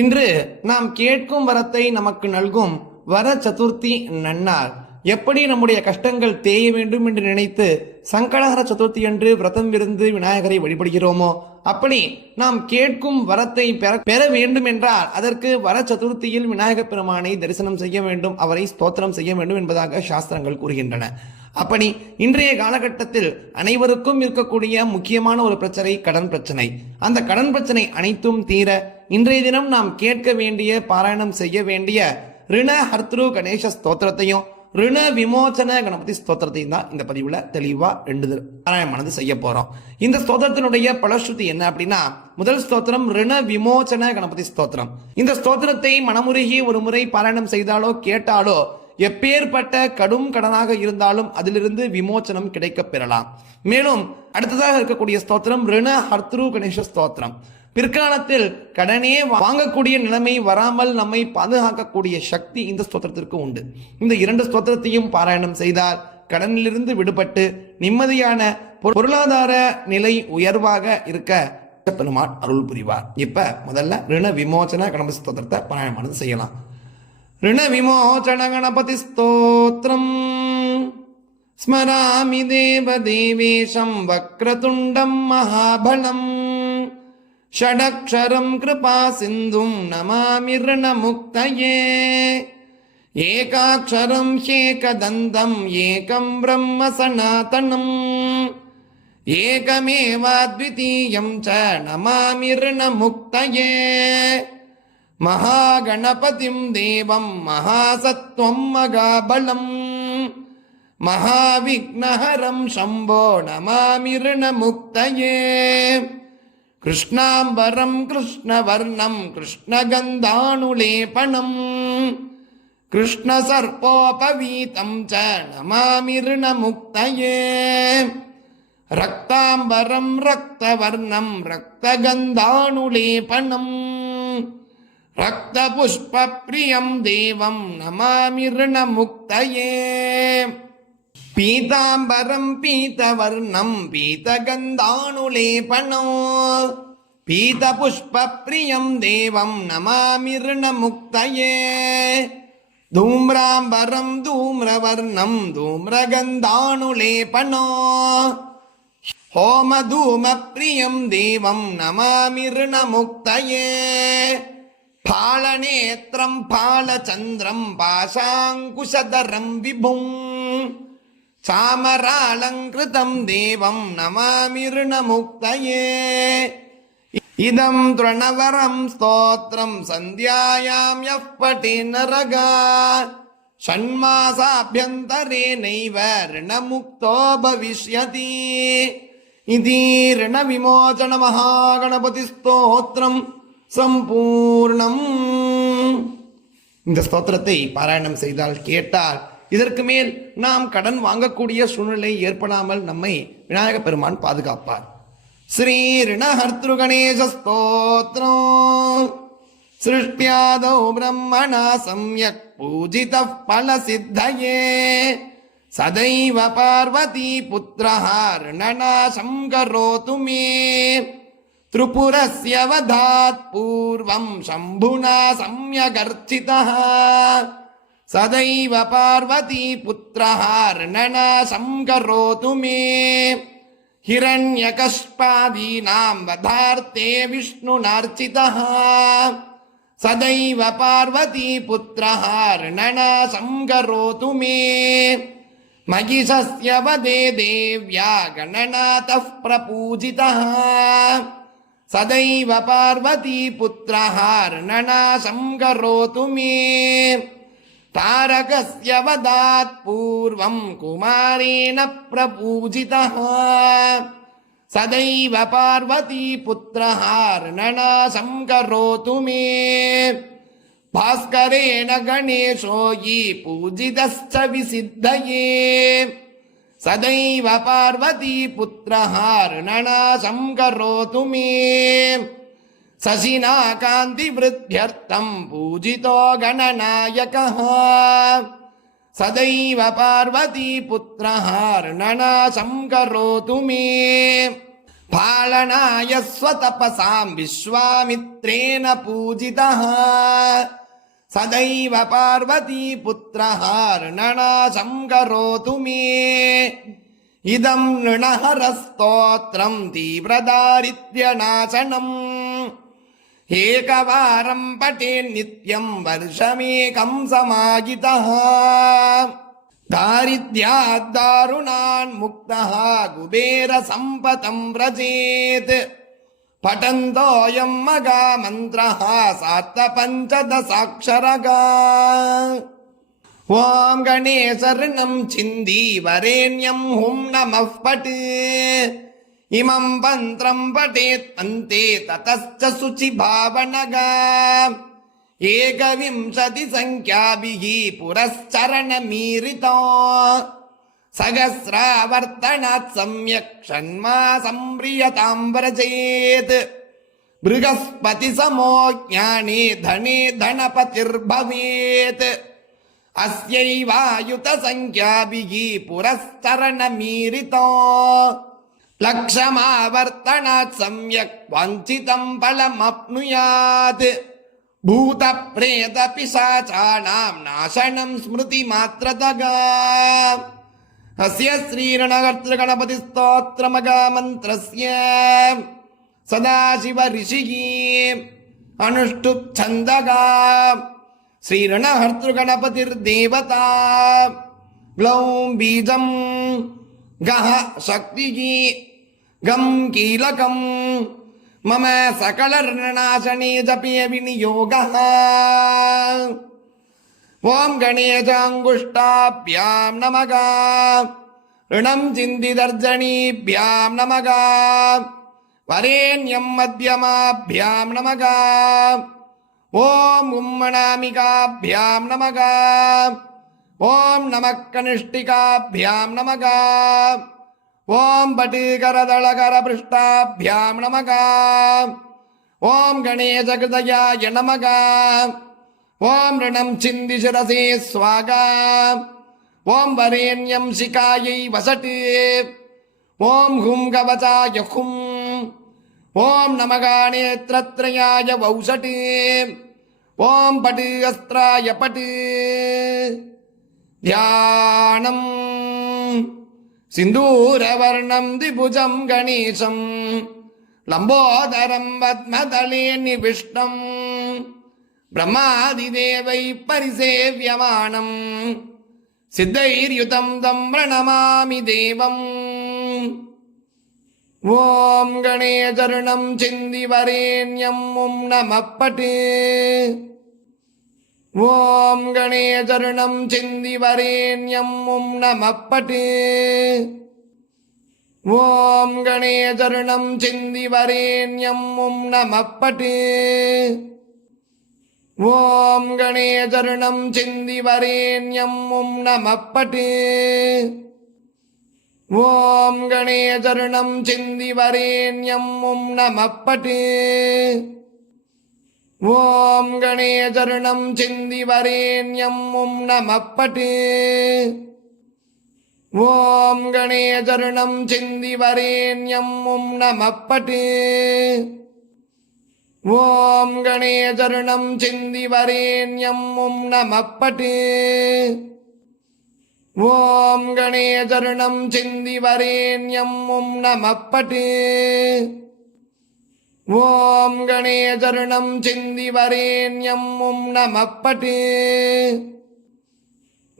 இன்று நாம் கேட்கும் வரத்தை நமக்கு நல்கும் வர சதுர்த்தி நன்னாள். எப்படி நம்முடைய கஷ்டங்கள் தேய வேண்டும் என்று நினைத்து சங்கடஹர சதுர்த்தி என்று விரதம் இருந்து விநாயகரை வழிபடுகிறோமோ, அப்படி நாம் கேட்கும் வரத்தை பெற வேண்டும் என்றால் அதற்கு வர சதுர்த்தியில் விநாயகப் பெருமானை தரிசனம் செய்ய வேண்டும், அவரை ஸ்தோத்திரம் செய்ய வேண்டும் என்பதாக சாஸ்திரங்கள் கூறுகின்றன. அப்படி இன்றைய காலகட்டத்தில் அனைவருக்கும் இருக்கக்கூடிய முக்கியமான ஒரு பிரச்சனை கடன் பிரச்சனை. அந்த கடன் பிரச்சனை அனைத்தும் தீர இன்றைய தினம் நாம் கேட்க வேண்டிய பாராயணம் செய்ய வேண்டிய ரிண ஹர்த்ரு கணேச ஸ்தோத்திரத்தையும் ரிண விமோச்சன கணபதி ஸ்தோத்திரத்தையும் தான் இந்த பதிவுல தெளிவா பாராயணமானது செய்ய போறோம். இந்த ஸ்தோத்திரத்தினுடைய பலஸ்ருதி என்ன அப்படின்னா, முதல் ஸ்தோத்திரம் ரிண விமோச்சன கணபதி ஸ்தோத்திரம். இந்த ஸ்தோத்திரத்தை மனமுருகி ஒரு முறை பாராயணம் செய்தாலோ கேட்டாலோ எப்பேற்பட்ட கடும் கடனாக இருந்தாலும் அதிலிருந்து விமோச்சனம் கிடைக்க பெறலாம். மேலும் அடுத்ததாக இருக்கக்கூடிய ஸ்தோத்திரம் ரிண ஹர்த்ரு கணேச ஸ்தோத்திரம். பிற்காலத்தில் கடனே வாங்கக்கூடிய நிலைமை வராமல் நம்மை பாதுகாக்கக்கூடிய சக்தி இந்த ஸ்தோத்திரத்திற்கு உண்டு. இந்த இரண்டு ஸ்தோத்திரத்தையும் பாராயணம் செய்தால் கடனிலிருந்து விடுபட்டு நிம்மதியான பொருளாதார நிலை உயர்வாக இருக்க பெருமாள் அருள் புரிவார். இப்ப முதல்ல ரிண விமோச்சன கணபதி ஸ்தோத்திரத்தை பாராயணமானது செய்யலாம். ऋण विमोचन गणपति स्तोत्रम् स्मरामि देव देवेशं वक्रतुण्डं महाबलम् षडक्षरं कृपा सिन्धुं नमामि ऋणमुक्तये एकाक्षरं ह्येकदन्तम् एकं ब्रह्म सनातनम् एकमेवाद्वितीयं च नमामि ऋणमुक्तये महागणपतिं देवं महासत्वं मगाबलं महाविघ्नहरं शम्भो नमामि ऋणमुक्तये कृष्णाम्बरं कृष्णवर्णं कृष्णगन्धानुलेपनं कृष्णसर्पोपवीतं च नमामि ऋणमुक्तये रक्ताम्बरं रक्तवर्णं रक्तगन्धानुलेपनं रक्तपुष्पप्रियं देवं नमामि ऋणमुक्तये पीताम्बरं पीतवर्णं पीतगन्धानुलेपनं पीतपुष्पप्रियं देवं नमामि ऋणमुक्तये धूम्राम्बरं धूम्रवर्णं धूम्रगन्धानुलेपनं होमधूमप्रियं देवं नमामि ऋणमुक्तये फालनेत्रं फालचन्द्रं पाशाङ्कुशधरं विभुं चामरालङ्कृतं देवं नमामि ऋणमुक्तये इदं तृणवरं स्तोत्रं सन्ध्यायां यः पठेन्नरगा षण्मासाभ्यन्तरेणैव ऋणमुक्तो भविष्यति इति ऋणविमोचन महागणपति स्तोत्रं சம்பூர்ணம். இந்த ஸ்தோத்திரத்தை பாராயணம் செய்தால் கேட்டால் இதற்கு மேல் நாம் கடன் வாங்கக்கூடிய சூழ்நிலை ஏற்படாமல் நம்மை விநாயக பெருமான் பாதுகாப்பார். ஸ்ரீ ரிண ஹர்த்ரு கணேச ஸ்தோத்ரம் சிருஷ்ட்யாதௌ பிரம்மணா சம்யக் பூஜிதः பல சித்தயே சதைவ பார்வதி புத்ரஹ ரிணநாசம் கரோது மே त्रिपुरस्य वधात् पूर्वं शम्भुना सम्यगर्चितः सदैव पार्वती पुत्रः ऋणनाशं करोतु मे हिरण्यकश्यपादीनां वधार्थे विष्णुनार्चितः सदैव पार्वती पुत्रः ऋणनाशं करोतु मे महिषस्य वधे देव्या गणनाथः प्रपूजितः सदैव पार्वती पुत्रः ऋणनाशं करोतु मे तारकस्य वधात् पूर्वं कुमारेण प्रपूजितः सदैव पार्वती पुत्रः ऋणनाशं करोतु मे भास्करेण गणेशो ये पूजितश्च विसिद्धये सदैव पार्वती पुत्रः ऋणनाशं करोतु मे शशिना कान्तिवृद्ध्यर्थं पूजितो गणनायकः सदैव पार्वती पुत्रः ऋणनाशं करोतु मे पालनाय स्वतपसां विश्वामित्रेण पूजितः सदैव पार्वती पुत्रः ऋणनाशं करोतु मे इदं ऋणहरस्तोत्रं तीव्रदारिद्र्यनाशनम् एकवारं पठेन्नित्यं वर्षमेकं समाहितः दारिद्र्यात् दारुणान् मुक्तः कुबेरसम्पतं व्रजेत् पठन्तोऽयं महामन्त्रः सात्पञ्चदशाक्षरगा ॐ गणेशर्णं छिन्दीवरेण्यं हुं नमः पठ इमं मन्त्रं पठेत् अन्ते ततश्च शुचिभावनगा एकविंशतिसङ्ख्याभिः पुरश्चरणमीरितो सहस्रावर्तनात् सम्यक् षण्मासं प्रियतां व्रजेत् बृहस्पतिसमो ज्ञाने धने धनपतिर्भवेत् अस्यैवायुतसङ्ख्याभिः पुरश्चरणमीरितो लक्षमावर्तनात् सम्यक् वाञ्छितं फलमप्नुयात् भूतप्रेतपिशाचानां नाशनं स्मृतिमात्रतगा अस्य श्रीगणकर्तृगणपतिस्तोत्रमहामन्त्रस्य सदाशिव ऋषिः अनुष्टुप् छन्दगा श्रीगणकर्तृगणपतिर्देवता ग्लौं बीजं गः शक्तिः गं कीलकं मम सकलऋणनाशने जपे विनियोगः ॐ गणेशाङ्गुष्ठाभ्यां नमः ऋणं चिन्तितर्जनीभ्यां नमः वरेण्यं मध्यमाभ्यां नमः ॐ उम्मणामिकाभ्यां नमः ॐ नमः कनिष्ठिकाभ्यां नमः ॐ पटीकरदलकरपृष्ठाभ्यां नमः ॐ गणेशकृतयाय नमः ॐ ऋणं छिन्दि शिरसे स्वागा ॐ वरेण्यं शिखायै वसति ॐ हुं कवचाय हुं ॐ नमः नेत्रत्रयाय वौषटे ॐ पटि अस्त्राय पटि ध्यानम् सिन्दूरवर्णं द्विभुजं गणेशं लम्बोदरं पद्मदले निविष्टं ब्रह्मादिदेवैः परिसेव्यमानं सिद्धैर्युतं तं प्रणमामि देवम् ॐ गणेशर्णं छिन्दिवरेण्यं ॐ नमः पठे ॐ गणेशर्णं छिन्दिवरेण्यं ॐ नमः पठे ॐ गणेशर्णं छिन्दिवरेण्यं ॐ नमः पठे ॐ गणेशर्णं छिन्दिवरेण्यं ॐ नमः पठे ॐ गणेशर्णं छिन्दिवरेण्यं ॐ नमः पठे ॐ गणेशर्णं छिन्दिवरेण्यं ॐ नमः पठे ॐ गणेशर्णं छिन्दिवरेण्यं ॐ नमः पठे ॐ गणेशर्णं छिन्दिवरेण्यं ॐ नमः पठे ॐ गणेशर्णं छिन्दिवरेण्यं ॐ नमः पठे ॐ गणेशर्णं छिन्दिवरेण्यं ॐ नमः पठे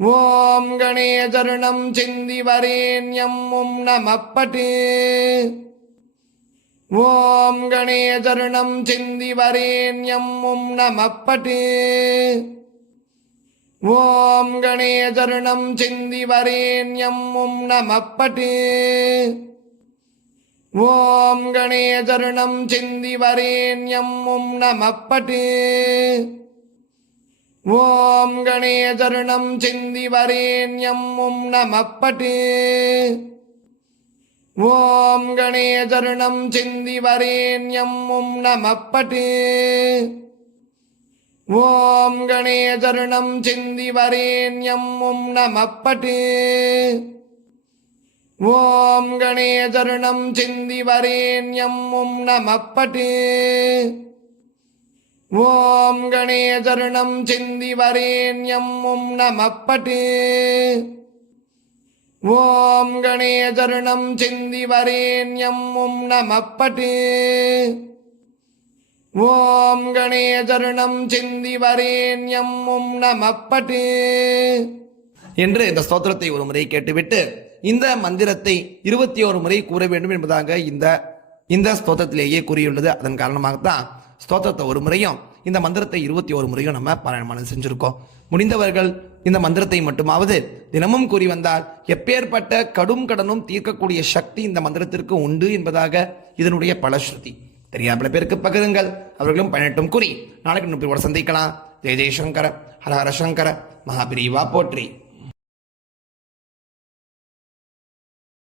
ॐ गणेशर्णं छिन्दिवरेण्यं ॐ नमः पठे ॐ गणेशर्णं छिन्दिवरेण्यं ॐ नमः पठे ॐ गणेशर्णं छिन्दिवरेण्यं ॐ नमः पठे ॐ गणेशर्णं छिन्दिवरेण्यं ॐ नमः पठे ॐ गणेशर्णं छिन्दिवरेण्यं ॐ नमः पठे ॐ गणेशर्णं छिन्दिवरेण्यं ॐ नमः पठे ॐ गणेशर्णं छिन्दिवरेण्यं ॐ नमः पठे ஓம் கணேசரணம் சிந்தி வரேண்யம் உம் நமப்பட்டு. ஓம் கணேசரணம் சிந்தி வரேண்யம் உம் நமப்பட்டு. ஓம் கணேசரணம் சிந்தி வரேண்யம் உம் நமப்பட்டு. ஓம் கணேசரணம் சிந்தி வரேண்யம் உம் நமப்பட்டு என்று இந்த ஸ்தோத்திரத்தை ஒரு முறை கேட்டுவிட்டு இந்த மந்திரத்தை 21 முறை கூற வேண்டும் என்பதாக இந்த ஸ்தோத்திரத்திலேயே கூறியுள்ளது. அதன் காரணமாகத்தான் ஸ்தோத்திரத்தை ஒரு முறையும் இந்த மந்திரத்தை 21 முறையும் நம்ம பாராயணம் செஞ்சிருக்கோம். முடிந்தவர்கள் இந்த மந்திரத்தை மட்டுமாவது தினமும் கூறி வந்தால் எப்பேற்பட்ட கடும் கடனும் தீர்க்கக்கூடிய சக்தி இந்த மந்திரத்திற்கு உண்டு என்பதாக இதனுடைய பலஸ்ருதி. தெரியாத பேருக்கு பகிருங்கள், அவர்களும் பயனட்டும் கூறி நாளைக்கு சந்திக்கலாம். ஜெய ஜெயசங்கர, ஹர ஹர சங்கர, மகாபிரிவா போற்றி.